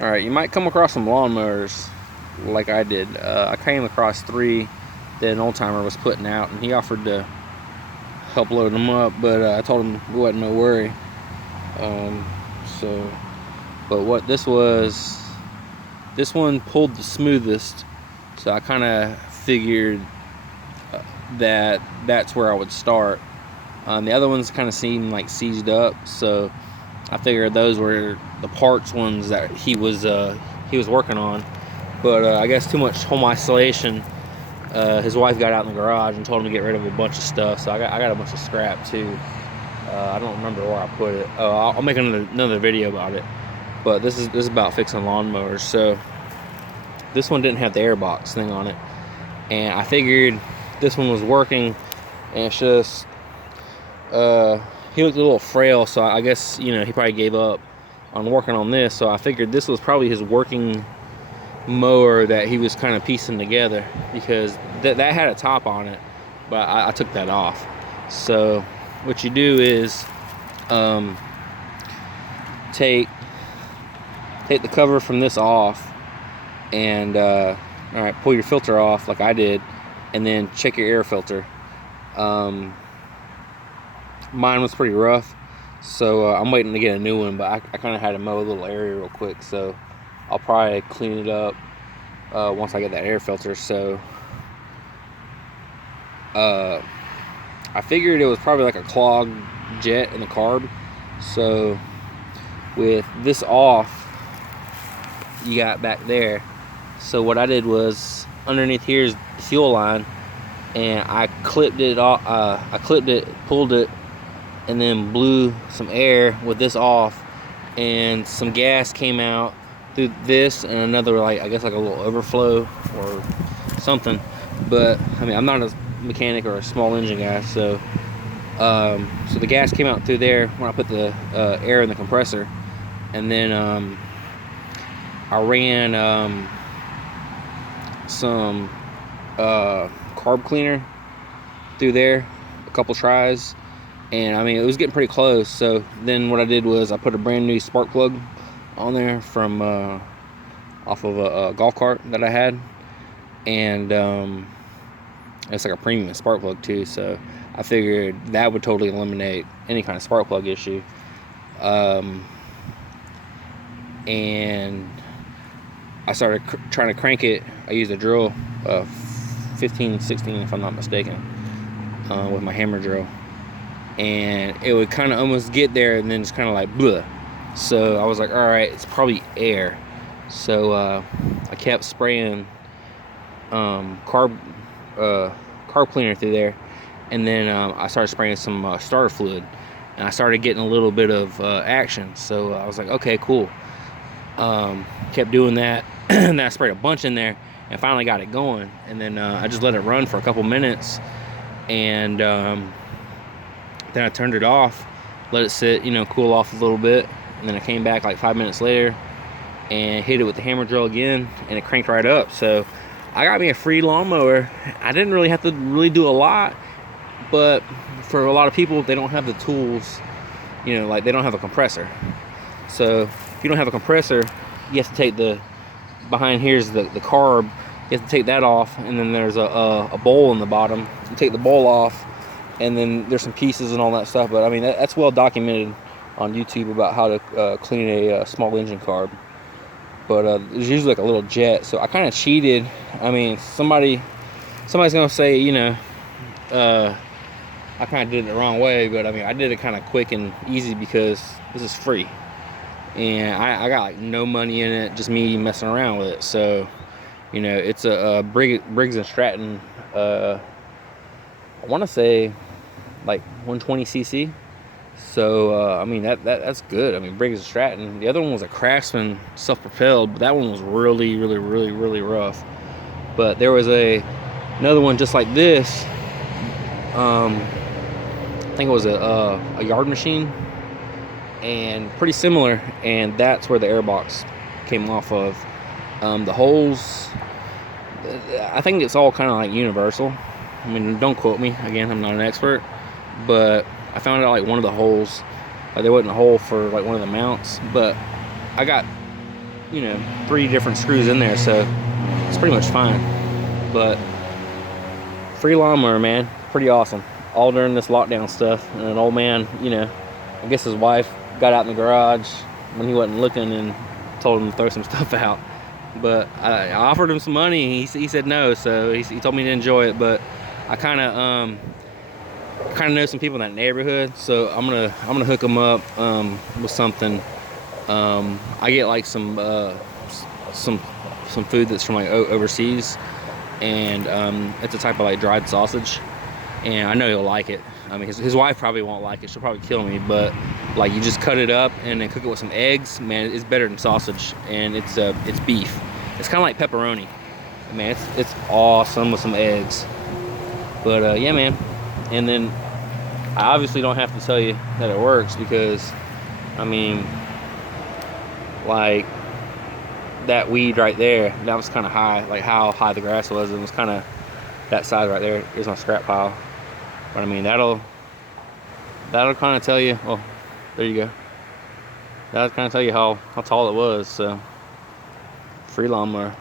Alright, you might come across some lawnmowers like I did. I came across 3 that an old timer was putting out, and he offered to help load them up, but I told him it wasn't no worry. But what this was, this one pulled the smoothest, so I kind of figured that that's where I would start. The other ones kind of seemed like seized up, so I figured those were the parts ones that he was working on. But I guess too much home isolation. His wife got out in the garage and told him to get rid of a bunch of stuff, so I got a bunch of scrap too. I don't remember where I put it. I'll make another video about it. But this is about fixing lawnmowers. So this one didn't have the airbox thing on it, and I figured this one was working, and it's just he looked a little frail, so I guess, you know, he probably gave up on working on this. So I figured this was probably his working mower that he was kind of piecing together, because that had a top on it, but I took that off. So what you do is take the cover from this off, and all right, pull your filter off like I did, and then check your air filter. Mine was pretty rough, so I'm waiting to get a new one, but I kind of had to mow a little area real quick, so I'll probably clean it up once I get that air filter. So I figured it was probably like a clogged jet in the carb. So with this off, you got back there. So what I did was, underneath here's the fuel line, and I clipped it off. Pulled it, and then blew some air with this off, and some gas came out through this, and another, like, I guess like a little overflow or something. But I mean, I'm not a mechanic or a small engine guy, so so the gas came out through there when I put the air in the compressor, and then I ran some carb cleaner through there a couple tries, and I mean, it was getting pretty close. So then what I did was I put a brand new spark plug on there from off of a golf cart that I had, and it's like a premium spark plug too, so I figured that would totally eliminate any kind of spark plug issue. And I started trying to crank it. I used a drill, 15-16 if I'm not mistaken, with my hammer drill, and it would kind of almost get there and then just kind of like bleh. So I was like, all right, it's probably air. So I kept spraying carb cleaner through there, and then I started spraying some starter fluid, and I started getting a little bit of action. So I was like, okay, cool. Kept doing that, and then I sprayed a bunch in there, and finally got it going. And then I just let it run for a couple minutes, and then I turned it off, let it sit, you know, cool off a little bit, and then I came back like 5 minutes later and hit it with the hammer drill again, and it cranked right up. So I got me a free lawnmower. I didn't really have to do a lot, but for a lot of people, they don't have the tools, you know, like they don't have a compressor. So if you don't have a compressor, you have to take behind here's the carb, you have to take that off, and then there's a bowl in the bottom. You take the bowl off, and then there's some pieces and all that stuff. But I mean, that's well documented on YouTube about how to clean a small engine carb. But there's usually like a little jet, so I kind of cheated. I mean, somebody's gonna say, you know, I kind of did it the wrong way, but I mean, I did it kind of quick and easy because this is free, and I got like no money in it, just me messing around with it. So, you know, it's a Briggs and Stratton. I want to say like 120cc. So I mean, that's good. I mean, Briggs and Stratton. The other one was a Craftsman self-propelled, but that one was really rough. But there was another one just like this. I think it was a yard machine, and pretty similar. And that's where the airbox came off of. The holes, I think it's all kind of like universal. I mean, don't quote me. Again, I'm not an expert, but I found out like one of the holes, like there wasn't a hole for like one of the mounts, but I got you know, 3 different screws in there, so it's pretty much fine. But free lawnmower, man, pretty awesome. All during this lockdown stuff. And an old man, you know, I guess his wife got out in the garage when he wasn't looking and told him to throw some stuff out. But I offered him some money. He said no, so he told me to enjoy it. But I kind of know some people in that neighborhood, so I'm gonna hook them up with something. I get like some food that's from like overseas, and it's a type of like dried sausage, and I know he'll like it. I mean, his wife probably won't like it. She'll probably kill me, but like you just cut it up and then cook it with some eggs. Man, it's better than sausage, and it's beef. It's kind of like pepperoni. Man, it's awesome with some eggs. But yeah, man. And then I obviously don't have to tell you that it works, because I mean, like that weed right there, that was kind of high. Like how high the grass was, it was kind of that size right there is my scrap pile. But I mean, that'll kind of tell you. Oh, there you go. That'll kind of tell you how tall it was. So free lawnmower.